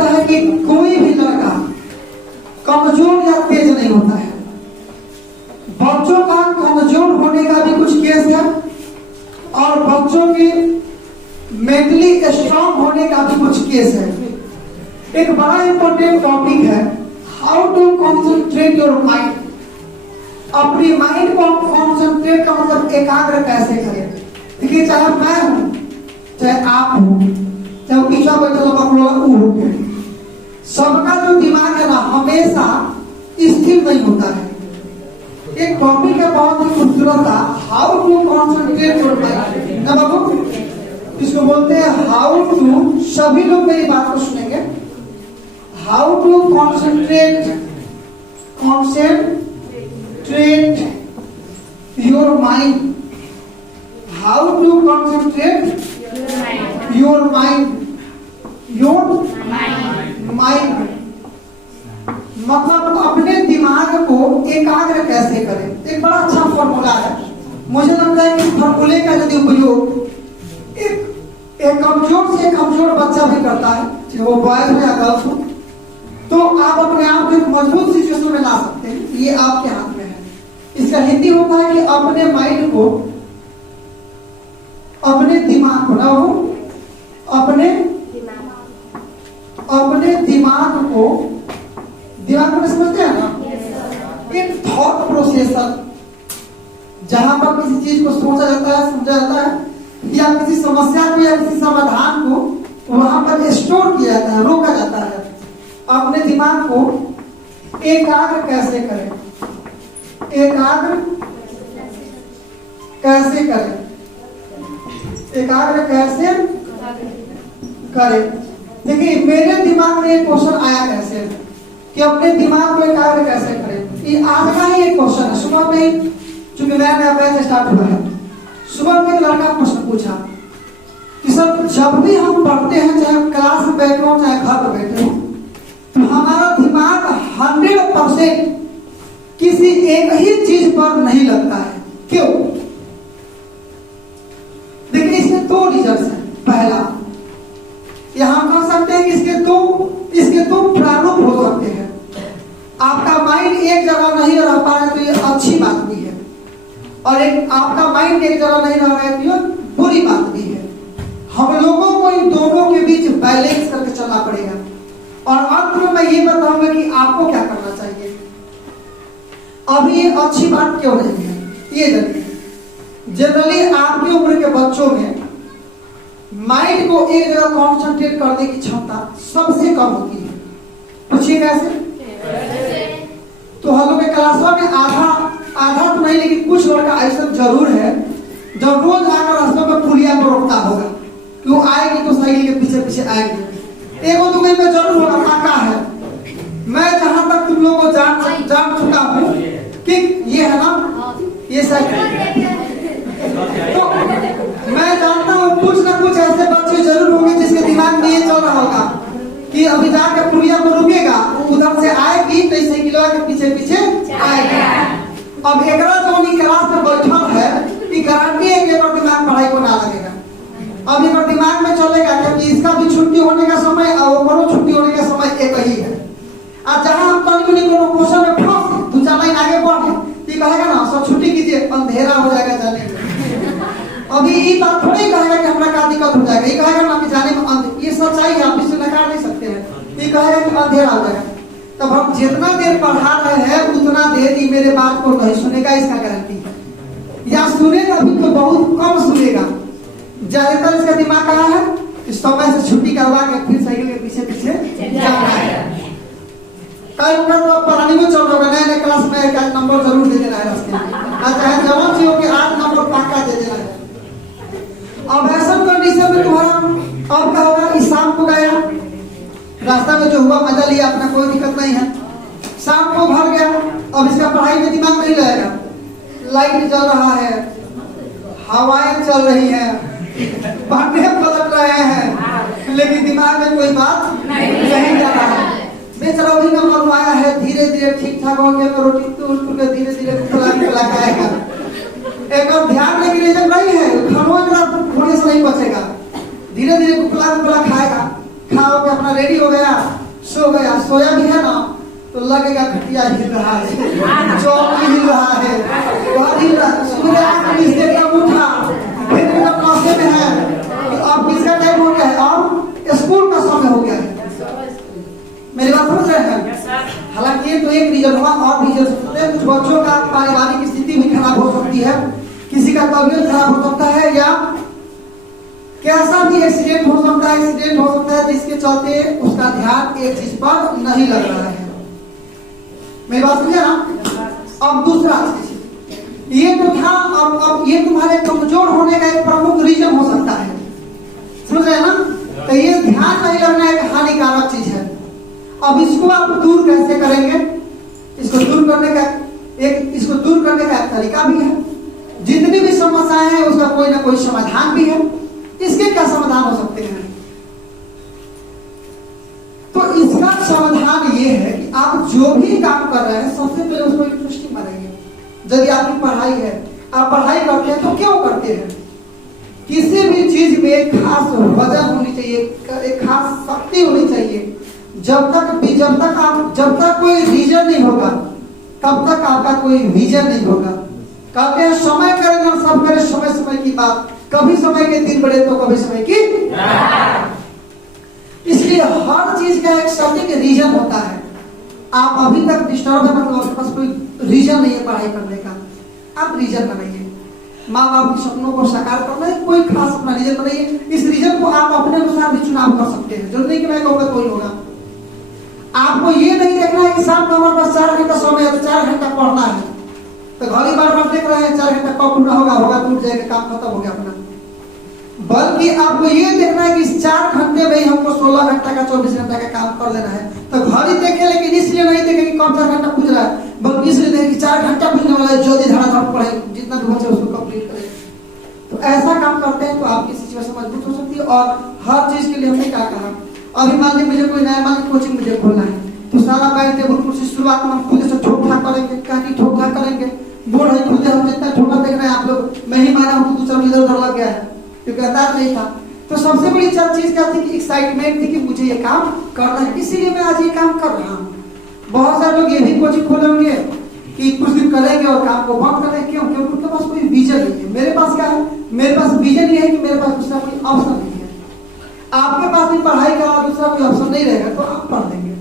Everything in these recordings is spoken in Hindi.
लिखता है कि कोई भी लड़का कमजोर या तेज नहीं होता है। बच्चों का कमजोर होने का भी कुछ केस है और बच्चों के मेंटली स्ट्रांग होने का भी कुछ केस है। एक बड़ा इंपॉर्टेंट टॉपिक है how to concentrate your mind. अपनी माइंड को कॉन्सेंट्रेट का मतलब एकाग्र कैसे करें। देखिए, चाहे मैं हूं, चाहे आप हो, चाहे पीछा बैठा हो, सबका जो दिमाग है ना हमेशा स्थिर नहीं होता है। एक टॉपिक है बहुत ही खूबसूरत था, how to concentrate your mind. ना बाबू, इसको बोलते हैं हाउ टू, सभी लोग मेरी बात को सुनेंगे, how to concentrate your mind. How to concentrate your mind. मतलब अपने दिमाग को एकाग्र कैसे करें। एक बड़ा अच्छा फॉर्मूला है, मुझे लगता है कि इस फॉर्मूले का यदि उपयोग एक कमजोर से कमजोर बच्चा भी करता है, चाहे वो बॉयज हो या गर्ल्स हो, तो आप अपने आप को एक मजबूत सिचुएशन में ला सकते हैं। ये आपके हाथ में है। इसका हिंदी होता है कि अपने माइंड को, अपने दिमाग को, ना हो अपने दिमाग को समझते हैं ना, एक थॉट प्रोसेसर, जहां पर किसी चीज को सोचा जाता है, समझा जाता है, या किसी समस्या को या किसी समाधान को वहां पर स्टोर किया जाता है, रोका जाता है। अपने दिमाग को एकाग्र कैसे करें, एकाग्र कैसे करें। देखिए, मेरे दिमाग में एक क्वेश्चन आया कैसे कि अपने दिमाग को एकाग्र कैसे करें। ये आज का ही एक क्वेश्चन है। सुबह में, चूंकि नया बैच स्टार्ट हुआ है, सुबह में एक लड़का प्रश्न पूछा कि सर, जब भी हम पढ़ते हैं, चाहे क्लास में बैठे हो चाहे घर पर बैठे हो, तो हमारा दिमाग 100% किसी एक ही चीज पर नहीं लगता है, क्यों? देखिए, इसके दो रीजन है। पहला, यहां कह सकते हैं कि इसके दो प्रारूप हो सकते हैं। आपका माइंड एक जगह नहीं रह पा रहा है तो ये अच्छी बात भी है, और एक आपका माइंड एक जगह नहीं रह रहा है तो ये बुरी बात भी है। हम लोगों को इन दोनों के बीच बैलेंस करके चलना पड़ेगा। और अंत में मैं ये बताऊंगा कि आपको क्या करना चाहिए। अभी ये अच्छी बात क्यों नहीं है, ये जानिए। जनरली आपकी उम्र के बच्चों में माइंड को एक जगह कॉन्सेंट्रेट करने की क्षमता सबसे कम होती है। पूछिए कैसे? तो हम लोग के क्लासों में आधा तो नहीं, लेकिन कुछ लड़का ऐसा जरूर है जो रोज आकर रास्तों में पुलिया को रोकता होगा कि वो आएगी तो साइकिल के पीछे पीछे आएगी। एगो तो में जरूर होगा, पक्का है। मैं जहां तक तुम लोगों को जान चुका हूँ कि ये है ना, ये साइकिल, तो मैं जानता हूँ कुछ ना कुछ ऐसे बच्चे जरूर होंगे जिसके दिमाग में ये चल रहा होगा कि अभी जाकर पुलिया को रुकेगा, उधर से आएगी तो साइकिल के पीछे पीछे आएगा। अब एक जो क्लास में बैठा है, ये गारंटी है कि दिमाग पढ़ाई को ना लगेगा। अब एक दिमाग में चलेगा क्योंकि इसका भी छुट्टी होने का समय और वो छुट्टी होने का समय एक ही है। और जहां हम तनिक क्वेश्चन में फंस 2-4 लाइन आगे बढ़े, कहेगा ना सब छुट्टी कीजिए, अंधेरा हो जाएगा जाने में। अभी ये बात थोड़ी कहेगा कि हमारा क्या दिक्कत हो जाएगा, ये कहेगा ना कि जाने में ये सच्चाई है, आप इसे नकार नहीं सकते हैं। ये कहेगा कि अंधेरा हो जाएगा। तब हम जितना देर पढ़ा रहे हैं उतना देर ही मेरे बात को नहीं सुनेगा, इसका गारंटी है। या सुनेगा भी तो बहुत कम सुनेगा। ज्यादातर इसका दिमाग कहाँ है, इस समय से छुट्टी करवा के फिर साइकिल के पीछे पीछे जाना है। कई लोग तो पढ़ाने में चल रहा है, नए क्लास में एक नंबर जरूर दे देना है रास्ते में, चाहे जवान सी हो कि 8 नंबर पक्का दे देना है। अब ऐसा कंडीशन में तुम्हारा अब क्या होगा, इस शाम को गया रास्ता में जो हुआ मजा लिया अपना, कोई दिक्कत नहीं है। शाम को घर गया, अब इसका पढ़ाई में दिमाग नहीं लगेगा। लाइट जल रहा है, हवाएं चल रही है, बातें पलट रहे हैं, लेकिन दिमाग में कोई बात नहीं जा रहा है। बेचारा वही नंबर आया है, धीरे धीरे ठीक ठाक हो गया, रोटी तोड़ के धीरे धीरे खाएगा। एक और ध्यान लेकिन रीजन नहीं है, खानों होने से नहीं बचेगा, धीरे धीरे कुकला खाएगा। खाओ के अपना रेडी हो गया, सो गया, सोया भी है ना तो लगेगा घटिया हिल रहा है, चौक भी हिल रहा है, वह हिल रहा है, सूर्य से एकदम उठा, फिर एकदम नाश्ते में है कि अब किसका टाइम हो गया है, अब स्कूल का समय हो गया है। मेरी बात समझ रहे हैं? हालांकि ये तो एक रीजन हुआ, और रीजन सकते हैं। कुछ बच्चों का पारिवारिक स्थिति भी खराब हो सकती है, किसी का तबीयत खराब हो सकता है, या कैसा भी एक्सीडेंट हो सकता है जिसके चलते उसका ध्यान एक चीज पर नहीं लग रहा है। मेरी बात समझे ना? अब दूसरा चीज ये तो था, अब ये तुम्हारे कमजोर होने का एक प्रमुख रीजन हो सकता है, समझ रहे हैं ना? तो ये ध्यान नहीं लगना एक हानिकारक चीज है। अब इसको आप दूर कैसे करेंगे? इसको दूर करने का एक तरीका भी है। जितनी भी समस्याएं हैं उसका कोई ना कोई समाधान भी है। इसके क्या समाधान हो सकते हैं? तो इसका समाधान ये है कि आप जो भी काम कर रहे हैं सबसे पहले उसको इंटरेस्टिंग बनाइए। यदि आपकी पढ़ाई है, आप पढ़ाई करते हैं तो क्यों करते हैं? किसी भी चीज में एक खास वजह होनी चाहिए, एक खास शक्ति होनी चाहिए। जब तक कोई रीजन नहीं होगा तब तक आपका कोई विजन नहीं होगा। कहते हैं समय करे ना सब करे, समय की बात, कभी समय के दिन बढ़े तो कभी समय की। इसलिए हर चीज का एक सटीक रीजन होता है। आप अभी तक डिस्टर्ब है, मतलब आपके पास कोई रीजन नहीं है पढ़ाई करने का, आप रीजन बनाइए। माँ बाप के सपनों को साकार करना है, कोई खास अपना रीजन बनाइए। इस रीजन को आप अपने अनुसार भी चुनाव कर सकते हैं, जरूरी नहीं कि मैं कहूँगा कोई होगा। आपको ये नहीं देखना है कि शाम को हमारे पास 4 घंटा समय है तो 4 घंटा पढ़ना है, तो घड़ी बार देख रहे हैं 4 घंटा कब पूरा होगा टूट जाएगा, काम खत्म हो गया अपना। बल्कि आपको ये देखना है कि इस 4 घंटे में ही हमको 16 घंटा का 24 घंटा का काम कर लेना है। तो घड़ी देखे, लेकिन इसलिए नहीं देखे कि कौन 4 घंटा पूछ रहा है, बल्कि इसलिए देखे कि 4 घंटा पूछने वाला है, जल्दी धड़ाधड़ पढ़े, जितना भी बचे उसको कंप्लीट करें। तो ऐसा काम करते हैं तो आपकी सिचुएशन मजबूत हो सकती है। और हर चीज के लिए हमने क्या कहा, अभी मान लीजिए मुझे कोई नया कोचिंग मुझे खोलना है, तो सारा बैठ टेबल कुर्सी शुरुआत में हम खुद से ठोक ठाक करेंगे, कहीं ठोक ठाक करेंगे। बोर्ड है खुद हम जितना ठोका देख रहे हैं आप लोग, मैं ही मारा हूँ तो दूसरा इधर उधर लग गया है, क्योंकि अंदाज नहीं था। तो सबसे बड़ी चीज क्या थी कि एक्साइटमेंट थी कि मुझे ये काम करना है, इसीलिए मैं आज ये काम कर रहा हूँ। बहुत सारे लोग ये भी कोचिंग खोलेंगे कि कुछ दिन करेंगे और काम को बंद करेंगे, क्यों? क्योंकि उनके पास कोई विजन नहीं है। मेरे पास क्या है? मेरे पास विजन ये है कि मेरे पास दूसरा कोई ऑप्शन नहीं है। आपके पास भी पढ़ाई का दूसरा कोई ऑप्शन नहीं रहेगा तो आप पढ़ लेंगे,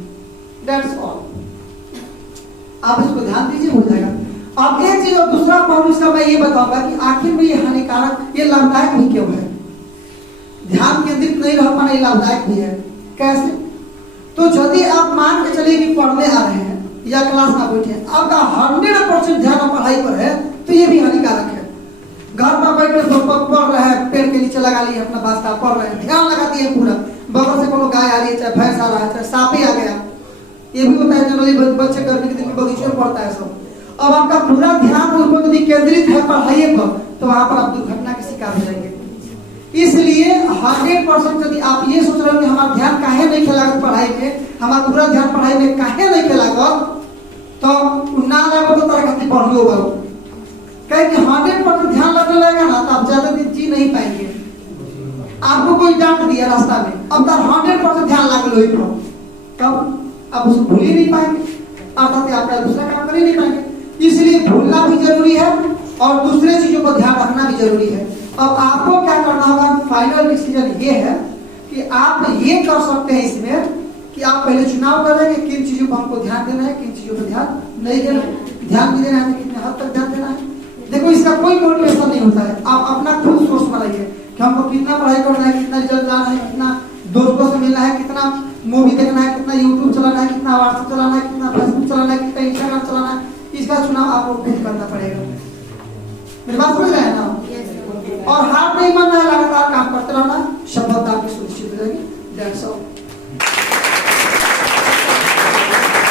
दैट्स ऑल। आप इसको ध्यान दीजिए, हो जाएगा। अब एक चीज और दूसरा पॉइंट इसका मैं ये बताऊंगा कि आखिर में ये हानिकारक, ये लाभदायक भी क्यों है? ध्यान केंद्रित नहीं रह पाना ये लाभदायक भी है। कैसे? तो यदि आप मान के चलिए कि पढ़ने आ रहे हैं या क्लास में बैठे हैं, आपका 100% ध्यान पढ़ाई पर है, तो ये भी हानिकारक है। घर पर बैठ के पढ़ रहे हैं, पेड़ के नीचे लगा लिए अपना वास्ता, पढ़ रहे हैं, ध्यान लगा दिए पूरा, बगल से कोनो गाय आ रही है, चाहे भैंस आ रहा है, चाहे सांप ही आ गया, ये भी होता है। जनरली बच्चे गर्मी के दिन में बगीचे में पढ़ता है सब। अब आपका पूरा ध्यान उस पर यदि केंद्रित है पढ़ाई पर, तो वहां पर आप दुर्घटना के शिकार हो जाएंगे। इसलिए 100% यदि आप ये सोच रहे हो कि हमारा ध्यान काहे नहीं खेला पढ़ाई में, हमारा पूरा ध्यान पढ़ाई में काहे नहीं खेला, तो ना लगो तो तरह खाती पढ़ लो करो। कहीं 100% ध्यान लगने लगेगा ना तो आप ज्यादा दिन जी नहीं पाएंगे। आपको कोई डांट दिया रास्ता में, अब तक 100% ध्यान लग लो, कब आप उसको भूल ही नहीं पाएंगे, अर्थात आप दूसरा काम कर ही नहीं पाएंगे। इसलिए भूलना भी जरूरी है और दूसरे चीजों को ध्यान रखना भी जरूरी है। अब आपको क्या करना होगा, फाइनल डिसीजन ये है कि आप ये कर सकते हैं इसमें कि आप पहले चुनाव करेंगे किन चीजों को हमको ध्यान देना है, किन चीजों पर ध्यान नहीं देना है। ध्यान भी देना है, कितने हद तक ध्यान देना है। देखो इसका कोई मोटिवेशन नहीं होता है, आप अपना खुद सोच बनाइए कि हमको कितना पढ़ाई करना है, कितना रिजल्ट लाना है, कितना दोस्तों से मिलना है, कितना मूवी देखना है, कितना यूट्यूब चलाना है, कितना व्हाट्सएप चलाना है, कितना फेसबुक चलाना है, कितना इंस्टाग्राम चलाना है। इसका चुनाव आपको खुद करना पड़ेगा। मेरी बात समझ रहे हैं ना? और हाथ नहीं मानना है, लगातार काम करते रहना, सफलता आपकी सुनिश्चित हो जाएगी। That's all.